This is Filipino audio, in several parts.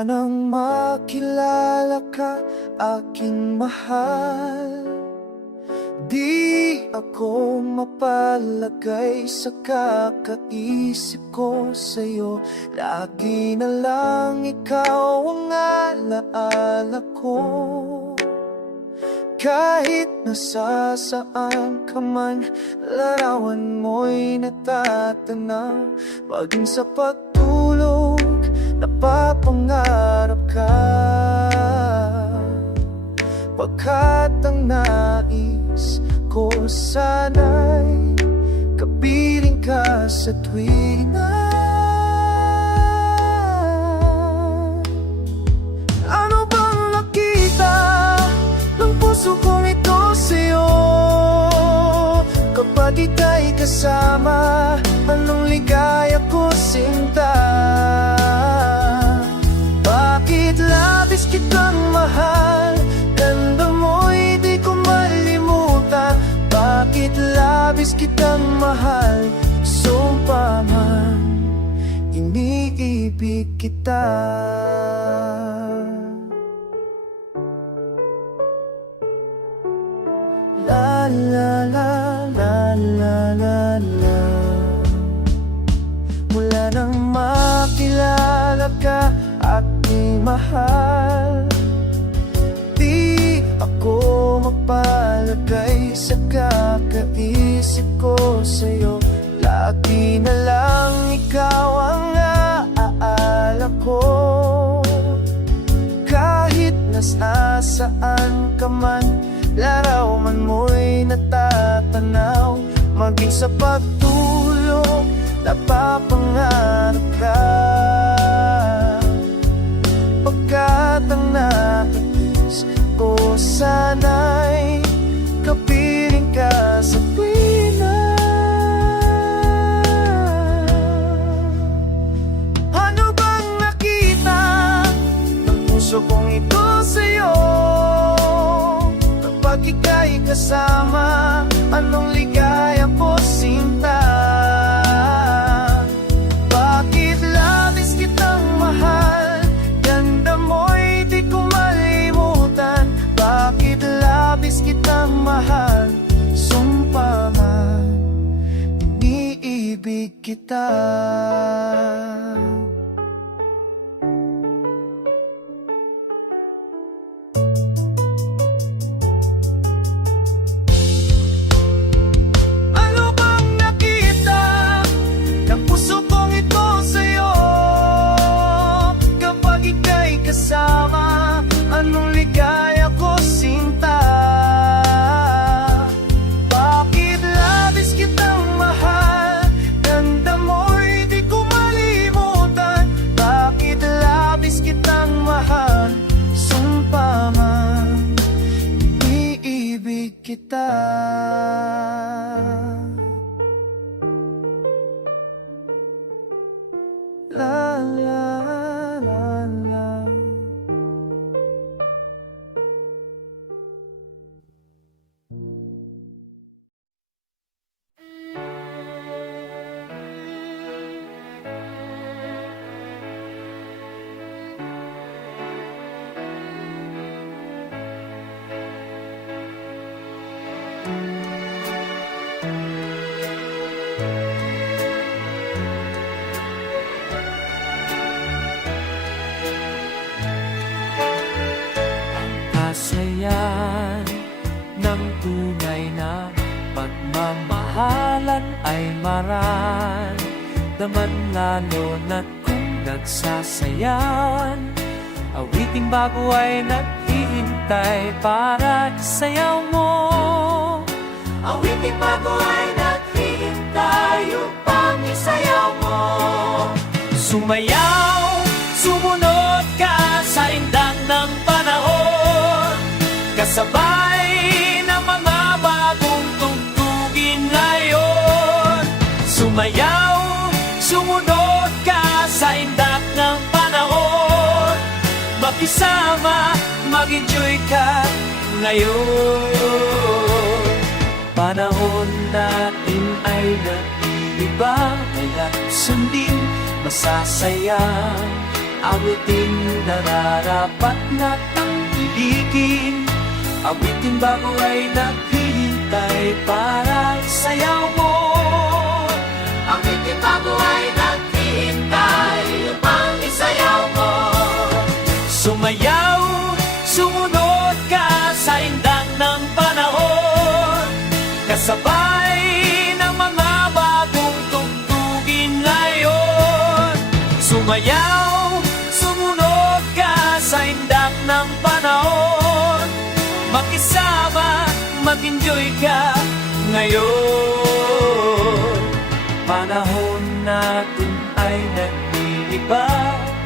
Mula nang makilala ka, aking mahal, di ako mapalagay sa kakaisip ko sa'yo. Lagi na lang ikaw ang alaala ko. Kahit nasasaan ka man, larawan mo'y natatanaw. Maging sa pagtulog, napapangarap ka. Pagkat ang nais ko sana'y kapiling ka sa tuwina. Ano bang nakita ng puso kong ito sa'yo? Kapag ika'y kasama, anong ligaya ko sinta? Bakit labis kitang mahal? Ganda mo'y di ko malimutan. Bakit labis kitang mahal? Sumpa man, iniibig kita. La la la la la la la. Mula nang makilala ka, aking mahal, di ako mapalagay sa kakaisip ko sa'yo. Lagi na lang ikaw ang aala ko. Kahit nasasaan ka man, larawan mo'y natatanaw. Maging sa pagtulog, napapangarap ka. Pagkat ang nais ko sana'y kapiling ka sa tuwina. Ano bang nakita ng puso kong ito sa'yo? Kapag ika'y kasama, anong ligaya ko sinta? Bakit labis kitang mahal? Ganda mo'y di ko malimutan. Bakit labis kitang mahal? Sumpa man, iniibig kita. Kasama, anong ligaya ko sinta? Bakit labis kitang mahal? Ganda mo'y di ko malimutan. Bakit labis kitang mahal? Sumpa man, iniibig kita. La la la la. Kasayan ng tunay na pagmamahalan ay maramdaman lalo na't kung nagsasayawan. Awiting bago ay naghihintay para isayaw mo. Awiting bago ay naghihintay upang isayaw mo. Sumayaw, sumunod ka sa indang ng panahon, kasabay ng mga bagong tugtugin ngayon. Sumayaw, sumunod ka sa indak ng panahon, makisama, mag-enjoy ka ngayon. Panahon natin ay nag-iiba, kaya sundin masasaya Awitin nararapat na tangkilikin, awitin bago ay naghihintay para isayaw mo. Awitin bago ay naghihintay upang isayaw mo. Sumayaw, sumunod ka sa indang ng panahon, kasabay ng mga bagong tugtugin ngayon. Sumayaw, sumunod ka sa indang ng panahon, makisama, mag-enjoy ka ngayon. Panahon natin ay nag-iiba,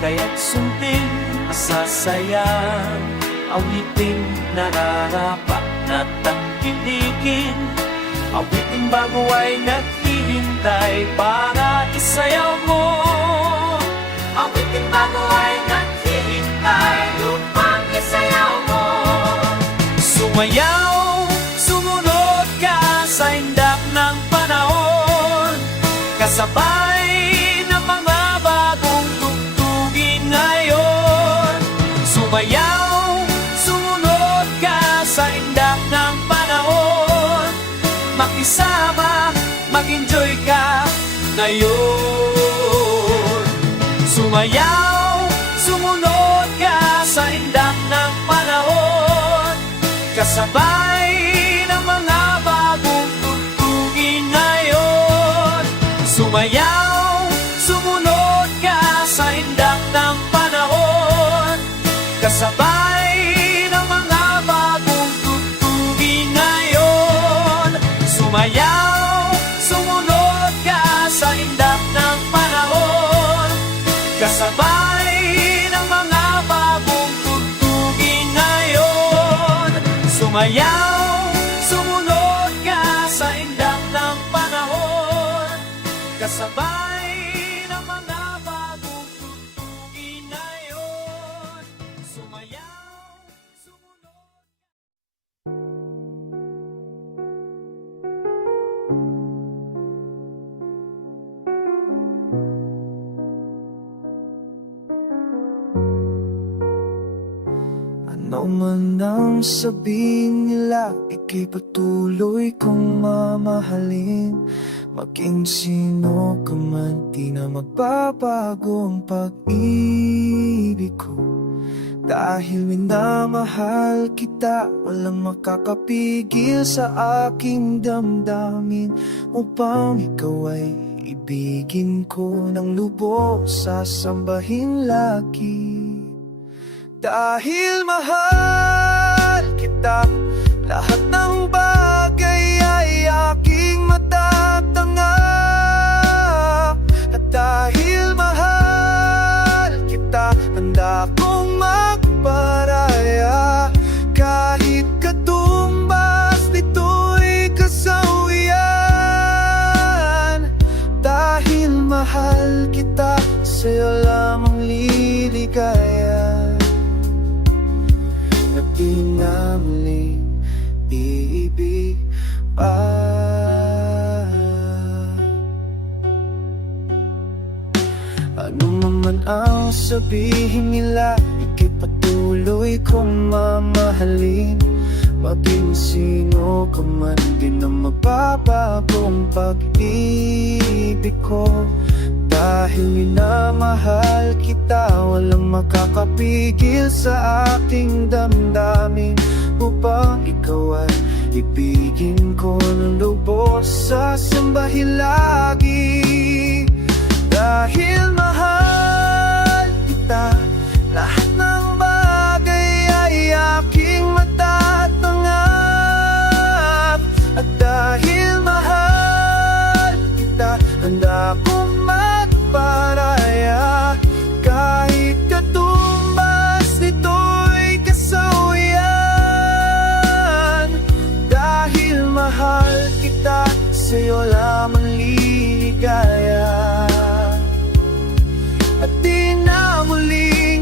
kaya't sundin masasayang awiting nararapat na tangkilikin, awiting bago ay naghihintay para isayaw mo. Awitin bago ay naghihintay upang isayaw mo. Sumayaw, sumunod ka sa indak ng panahon, kasabay ng mga bagong tugtugin ngayon. Sumayaw, sumunod ka sa indak ng panahon, makisama, mag-enjoy ka ngayon. Sumayaw, sumunod ka sa indak ng panahon, kasabay ng mga bagong tugtugin ngayon. Sumayaw, sumunod ka sa indak ng panahon, kasabay ng mga bagong tugtugin ngayon. Sumayaw, sumunod ka sa indak ng panahon, kasabay ng mga bagong tugtugin ngayon. Sumayaw, sumunod ka sa indak ng panahon, kasabay ng mga bagong tugtugin ngayon. Sumayaw, sumunod. Ano man ang sabihin nila, ika'y patuloy kong mamahalin. Maging sino ka man, di na magbabago ang pag-ibig ko. Dahil minamahal kita, walang makakapigil sa aking damdamin, upang ikaw ay ibigin ko ng lubos, sasambahin lagi. Dahil mahal kita, lahat ng bagay ay aking matatanggap. At dahil mahal kita, handa kong magparaya. Kahit katumbas nito'y kasawian. Dahil mahal kita, sa'yo lamang liligaya. Di na muling iibig pa. Ano man ang sabihin nila, ika'y patuloy kong mamahalin. Maging sino ka man, di na magbabagong pag-ibig ko. Dahil minamahal kita, walang makakapigil sa aking damdamin, upang ikaw ay ibigin ko ng lubos, sasambahin lagi. Dahil mahal kita, lahat ng bagay ay aking matatanggap. At dahil mahal kita, handa kong magparaya. Kahit katumbas nito'y kasawian. Dahil mahal kita, sa'yo lamang liligaya. At di na muli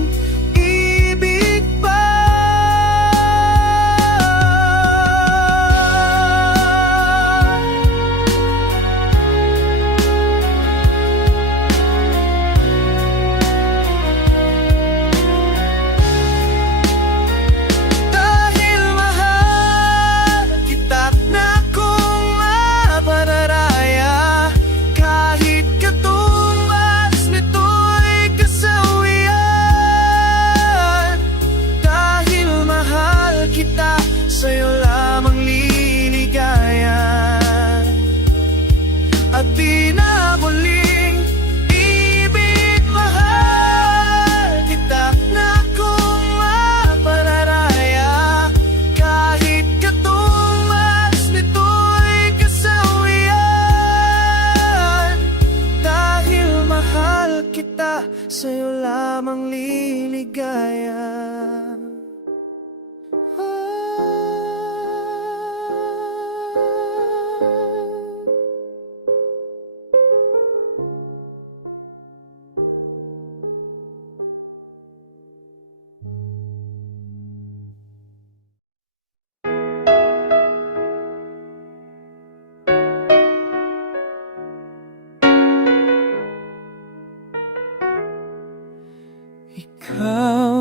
Ikaw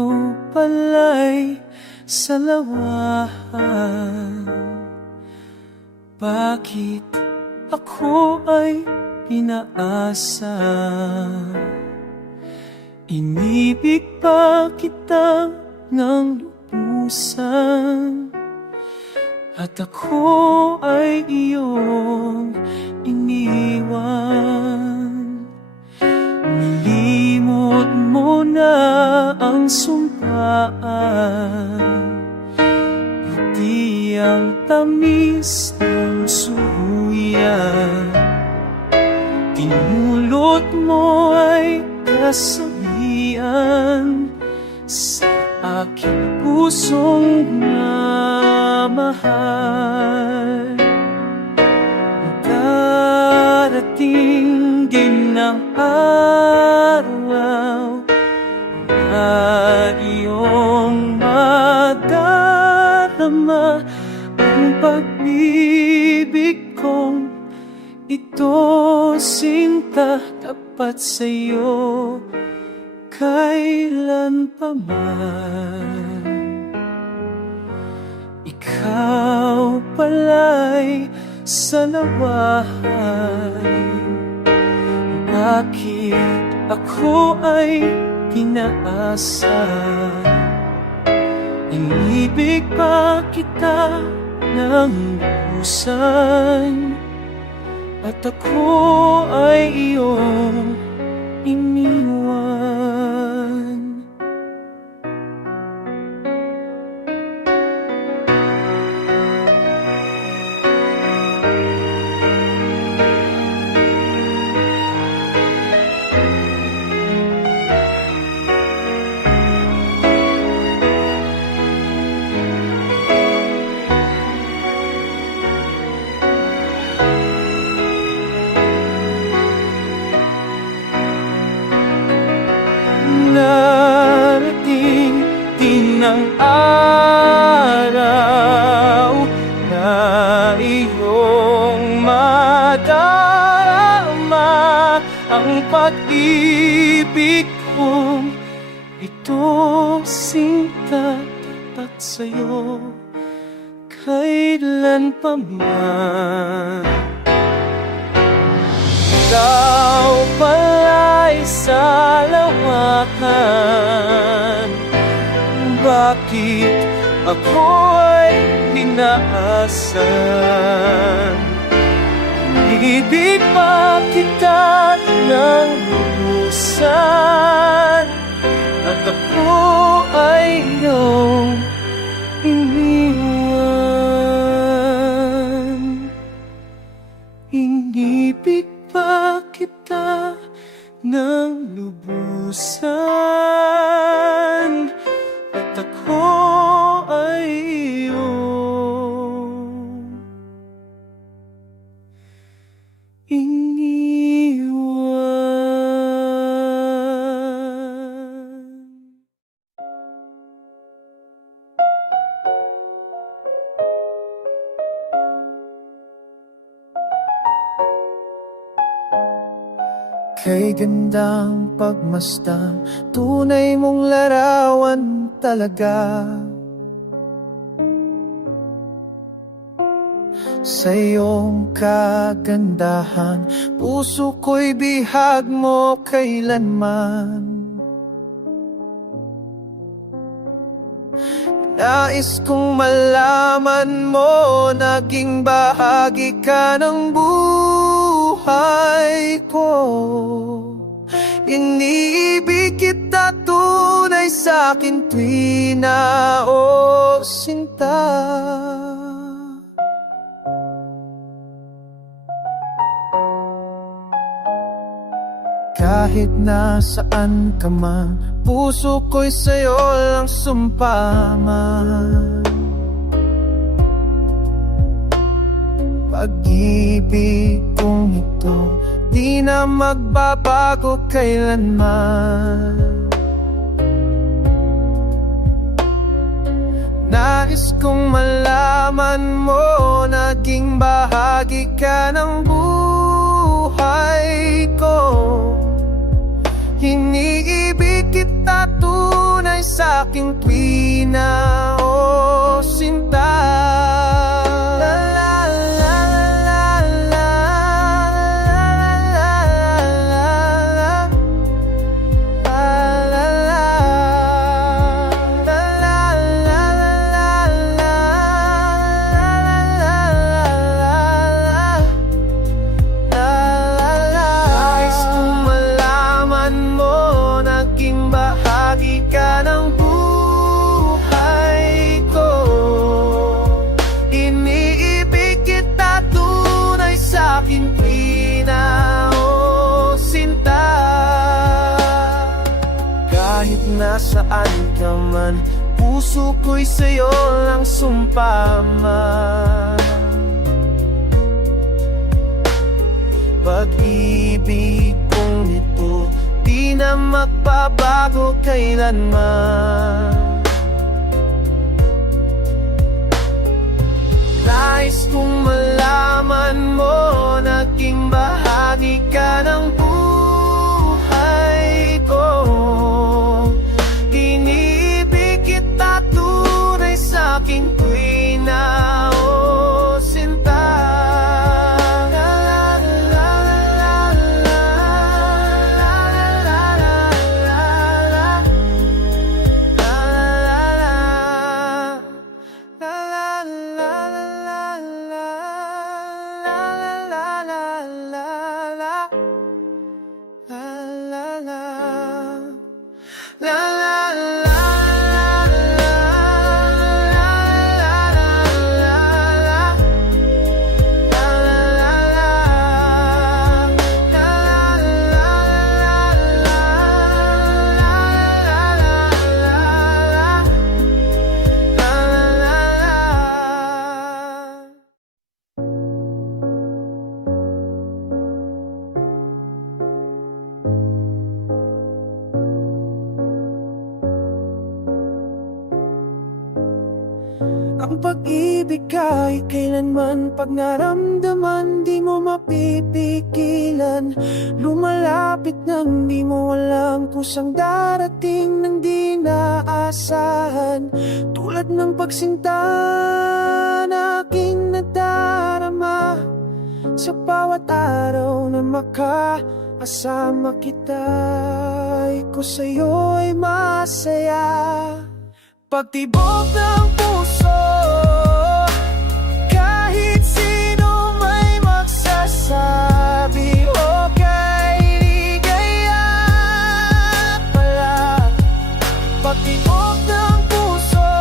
pala'y salawahan. Bakit ako ay pinaasa? Inibig pa kita ng lubusan, at ako ay iyong iniwan. Nilimot mo na ang sumpaan, hindi ang tamis ng suya. Tinulot mo ay kasabihan sa aking pusong namahal. Darating din ang araw na iyong madarama ang pag-ibig kong ito, sinta, tapat sa'yo kailan pa man. Ikaw pala'y salawahan. Bakit ako ay pinaasa? Inibig pa kita ng lubusan, at ako ay iyong iniwan. Narating din ang araw na iyong madarama ang pag-ibig kong ito, sinta, tapat sa'yo kailan pa man. Ikaw pala'y salawakan. Bakit ako'y pinaasan? Ibig pa kita ng lubusan, at ako ay iyong iniwan. Inibig pa kita ng lubusan, at ako ay iyong iniwan. Kay gandang pagmasdan, tunay mong larawan talaga. Sa iyong kagandahan, puso ko'y bihag mo kailanman. Nais kong malaman mo, naging bahagi ka ng buhay ko. Iniibig kita tunay sa'kin tuwi na, o sinta. Kahit nasaan ka man, puso ko'y sa'yo lang sumpaman. Pag-ibig kong ito di na magbabago kailanman. Nais kong malaman mo, naging bahagi ka ng buhay ko. Iniibig kita tunay sa aking tuwina, o sinta. La la la la la la la la Nais kong malaman mo, naging bahagi ka ng buhay ko. Iniibig kita tunay sa aking tuwina, o sinta. Kahit nasaan ka man, puso ko'y sa'yo lang sumpama. Pag-ibig kong ito di na magbabago kailanman. Nais kong malaman mo, naging bahagi ka ng buhay ko. Iniibig kita tunay sa aking tuwina, o sinta. Ang pag-ibig kahit kailanman, pag naramdaman di mo mapipigilan. Lumalapit nang di mo alam kung saan darating nang di naasahan. Tulad ng pagsinta na aking nadarama, sa bawat araw na makakasama kita, ko sa'yo'y masaya. Pagtibok ng puso, kahit sino may magsasabi, okay, ligaya pala. Pagtibok ng puso,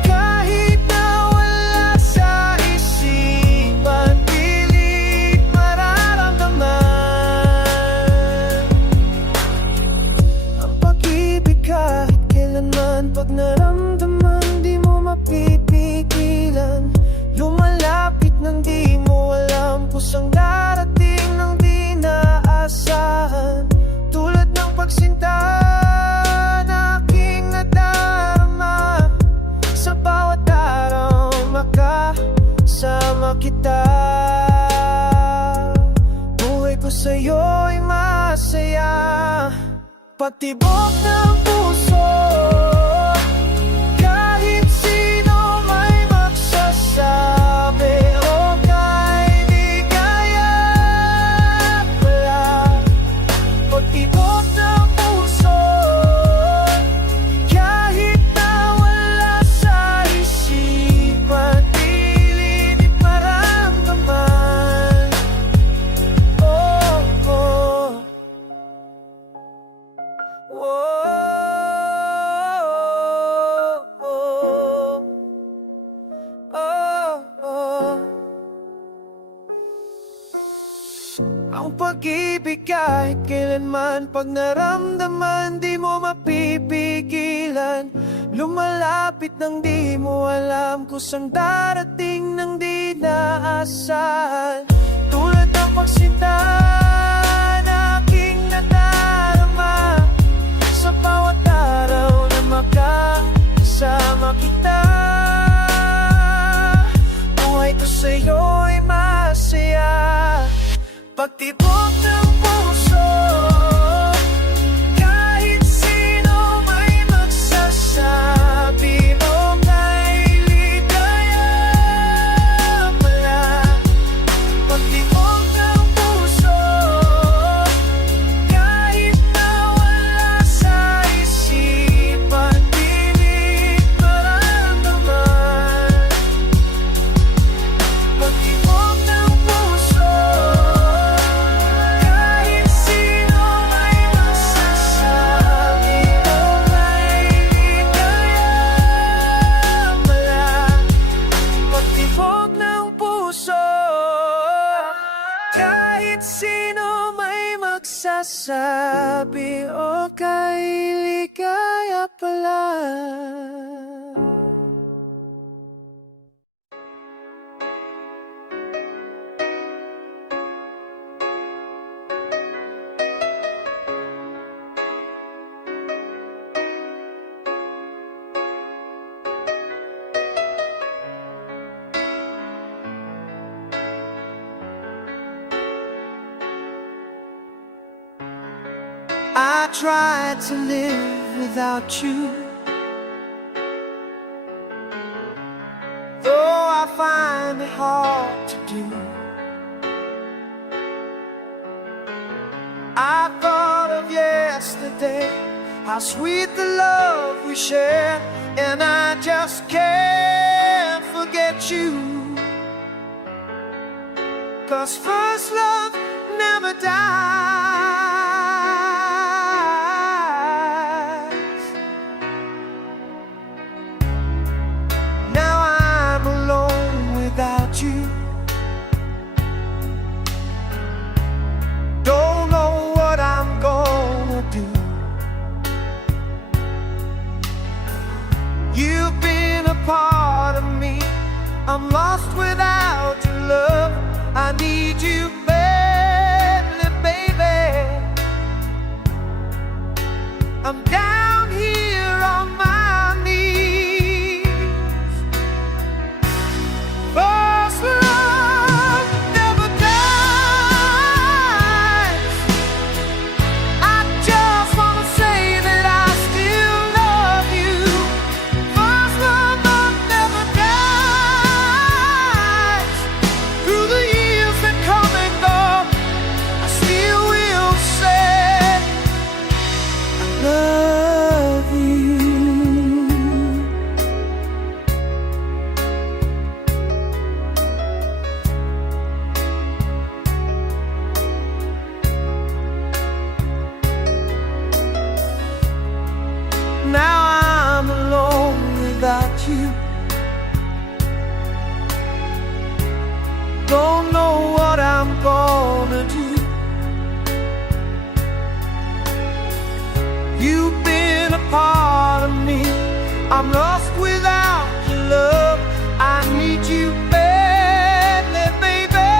kahit na wala sa isipan, pilit mararamdaman. Ang pag-ibig kahit kailanman, pag naramdaman di mo mapipigilan. Lumalapit nang di mo alam kung saan darating nang di naasahan. Tulad ng pagsinta na aking nadarama, sa bawat araw makasama kita. Buhay ko sa'yo'y masaya. Pagtibok ng puso, kahit sino may magsasabi, okay, ligaya pala. Pagtibok ng puso, kahit na wala sa isipan, pilit maramdaman. Oh, oh. Ang pag-ibig kahit kailanman, pag naramdaman di mo mapipigilan. Lumalapit nang di mo alam kusang darating nang di naasahan. Tulad ng pagsinta na aking nadarama sa bawat araw na makasama kita. Buhay ko sa'yo'y masaya, pagtibok ng puso. Kahit sino may magsasabi mo kay ligaya pala. Pagtibok ng puso, kahit nawala sa isipan, pilit maramdaman. Pagtibok ng puso, kahit sino may magsasabi mo may ligaya pala. Pagtibok ng puso, kahit sino may magsasabi o kay ligaya pala. I tried to live without you, though I find it hard to do. I thought of yesterday, how sweet the love we shared, and I just can't forget you. 'Cause first love never dies. Now I'm alone without you. Don't know what I'm gonna do. You've been a part of me. I'm lost without your love. I need you badly, baby. I'm down here on my knees. First love never dies. I just wanna say that I still love you. First love never dies. Through the years that come and go, I still will say I love you. Now I'm alone without you. Don't know what I'm gonna do. You've been a part of me. I'm lost without your love. I need you badly, baby.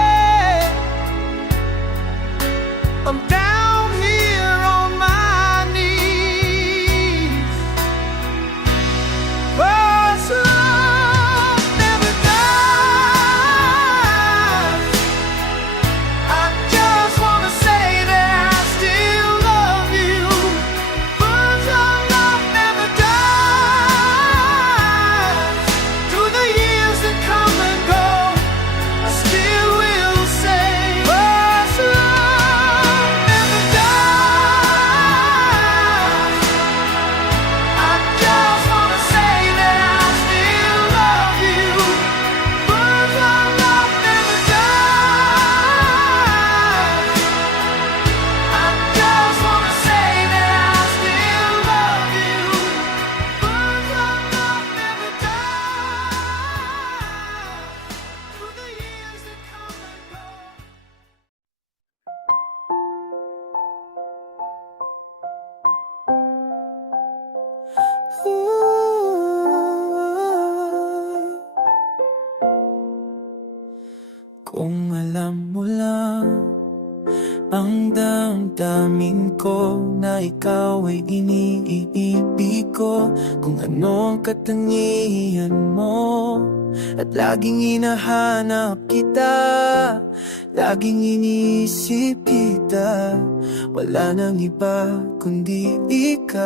I'm down here on my knees. First love never dies. I just wanna say that I still love you. First love never dies. Through the years that come alam mo lang ang damdamin ko na ikaw ay iniibig ko. Kung ano ang katangian mo at laging hinahanap kita, laging iniisip kita. Wala nang iba kundi ikaw.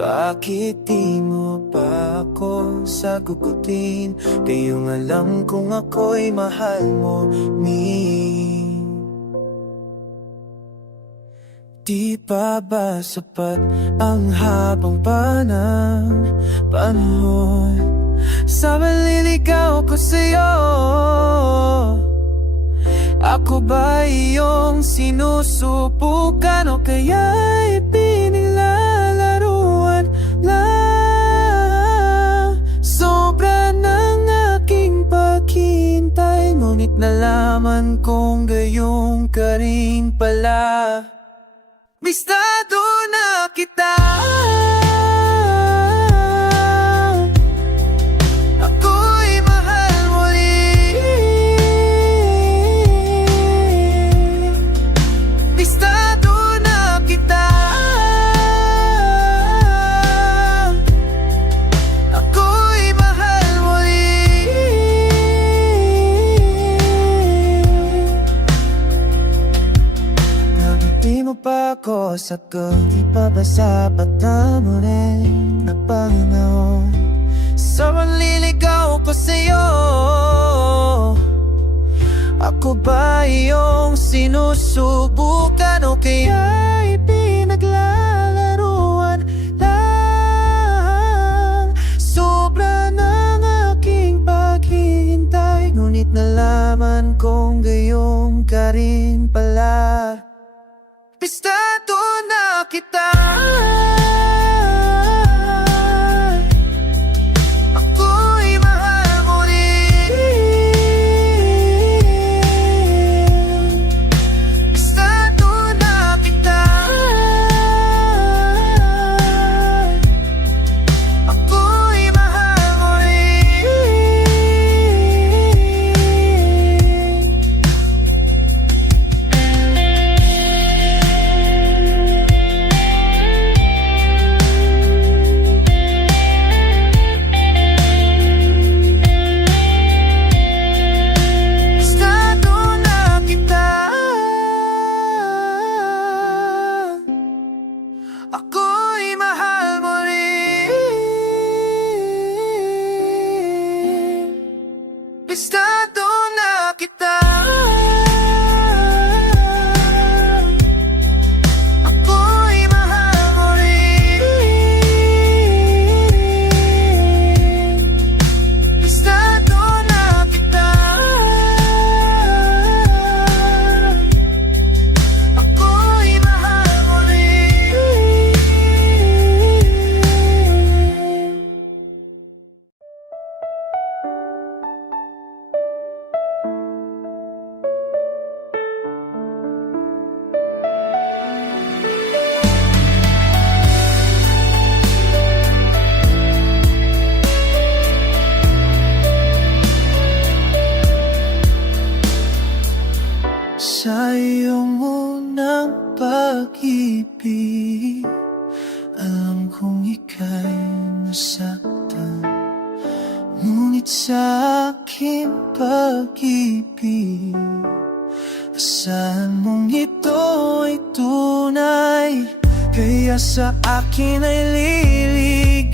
Bakit di mo pa ako sagutin? Kayong alam kung ako'y mahal mo, ni di pa ba sapat ang habang pa ng panahon sa maliligaw ko sa'yo? Ako ba iyong sinusubukan o kaya'y piniglalaruan lang? Sobra ng aking paghihintay, ngunit nalaman kong gayong ka rin pala. Bistado na kita, ako'y mahal muli. Bistado na kita, ako'y mahal muli. Di mo pa ako sagot, di pa ba sapat na muli na panahon sa manliligaw ko sa'yo? Ako ba iyong sinusubukan o kaya'y pinaglalaruan lang? Sobra ng aking paghihintay, ngunit nalaman kong gayong ka rin pala. Bistado na kita, ako'y mahal muli. Bistado na kita, ako'y mahal muli. Ako'y mahal mo rin. Bistado na kita, ako'y mahal mo rin. Bistado na kita, ako'y mahal mo rin. Sa iyong unang pag-ibig, alam kong ika'y nasaktan. Ngunit sa aking pag-ibig, asahan mong ito ay tunay. Kaya sa akin ay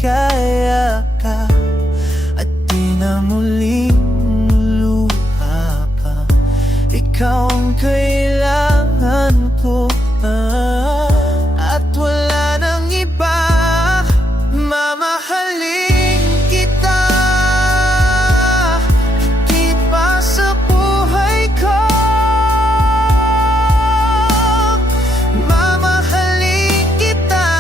liligaya ka at di na muling luluha pa. Ikaw ang kailangan ko, at wala nang iba. Mamahalin kita, higit pa sa buhay ko. Mamahalin kita,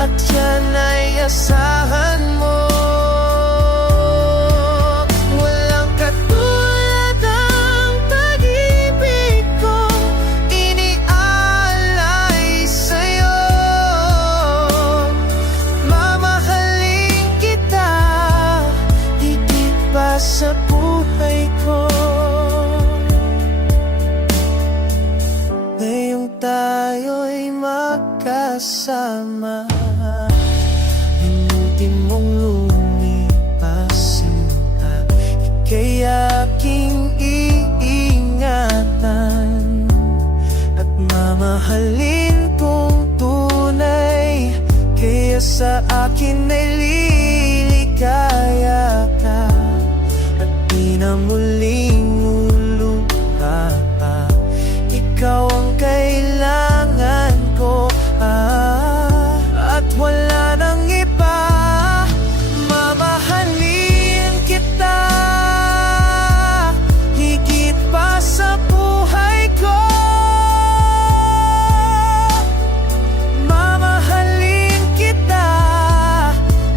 at yan ay asahan kasama. Hinutin mong lumipasin at ika'y aking iingatan at mamahalin kong tunay, kaya sa akin ay liligaya ka at di na muling luluha pa. Ikaw ang kailangan ko, at wala nang iba. Mamahalin kita higit pa sa buhay ko. Mamahalin kita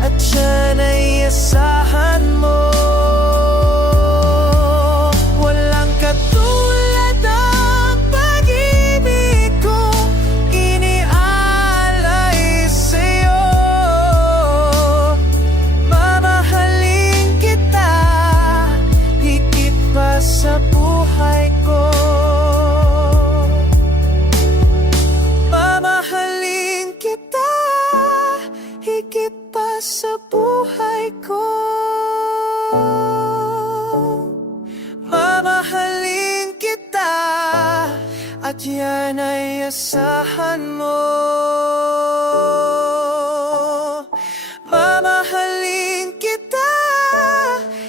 at siya ay asahan mo. Walang katulad ang pag-ibig kong inialay sa'yo. Mamahalin kita higit pa sa buhay ko. Mamahalin kita higit pa sa buhay ko. Mamahalin kita at yan ay asahan mo. Mamahalin kita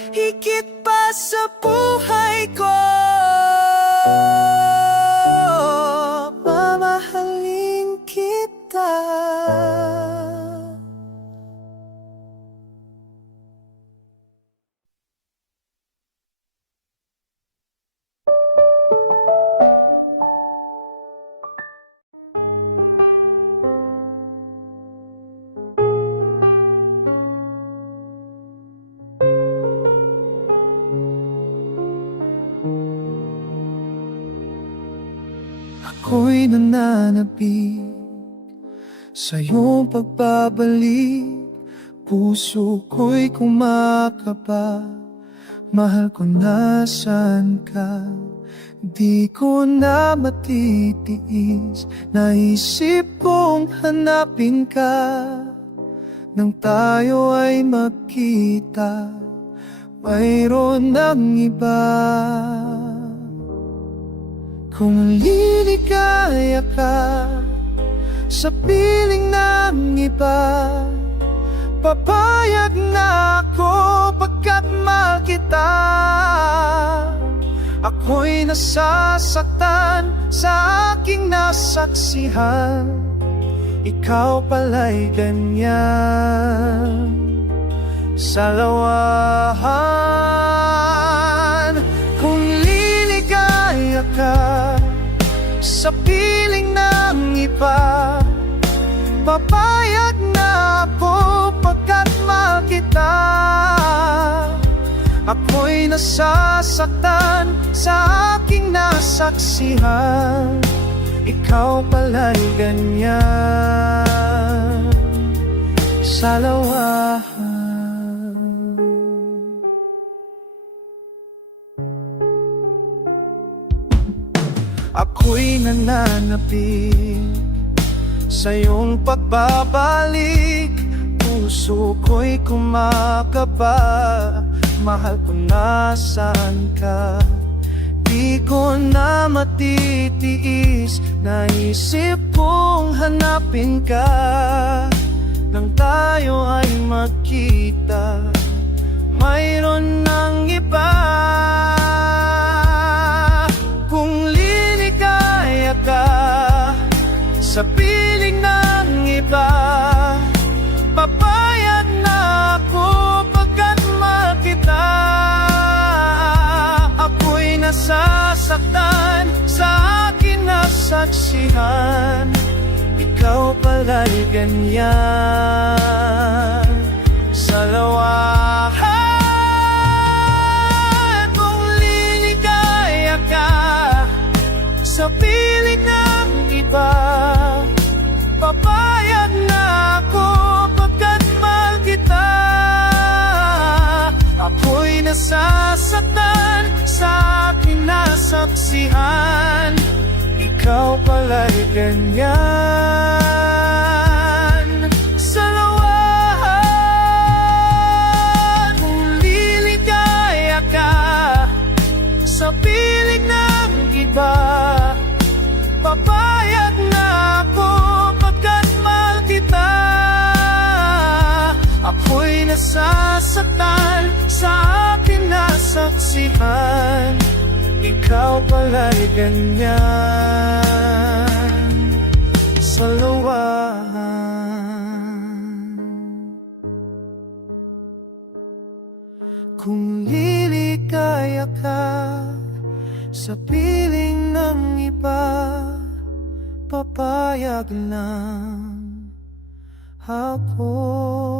higit pa sa buhay ko. Mamahalin kita. Ako'y nananabik sa iyong pagbabalik. Puso ko'y kumakaba, mahal ko nasaan ka. Di ko na matitiis, naisip kong hanapin ka. Nang tayo ay magkita, mayroon ng iba. Kung liligaya ka sa piling ng iba, papayag na ako pagkat mahal kita. Ako'y nasasaktan sa aking nasaksihan, ikaw pala'y ganyan. Sa lawahan, kung liligaya ka sa piling ng iba, papayag na ako pagkat mahal kita. Ako'y nasasaktan sa aking nasaksihan, ikaw pala'y ganyan. Sa lawahan, ako'y nananapik sa iyong pagbabalik. Puso ko'y kumakaba, mahal ko nasaan ka. Di ko na matitiis, naisip kong hanapin ka. Nang tayo ay magkita, mayroon ng iba. Kung liligaya ka sa piling ng iba, papayag na ako pagkat mahal kita. Ako'y nasasaktan sa aking nasaksihan, ikaw pala'y ganyan. Sa lawahan, kung liligaya ka sa piling ng iba, papayag na ako pagkat mahal kita. Ako'y nasasaktan sa aking nasaksihan, ikaw pala'y ganyan. Sa lawahan, kung liligaya ka sa piling ng iba, papayag na ako pagkat mahal kita. Ako'y nasasaktan sa aking nasaksihan, ikaw pala'y ganyan. Sa lawahan, kung liligaya ka sa piling ng iba, papayag na ako pagkat mahal kita. Ako'y nasasaktan sa aking nasaksihan, ikaw pala'y ganyan. palagi ganyan sa luwahan. Kung liligaya ka sa piling ng iba, papayag lang ako.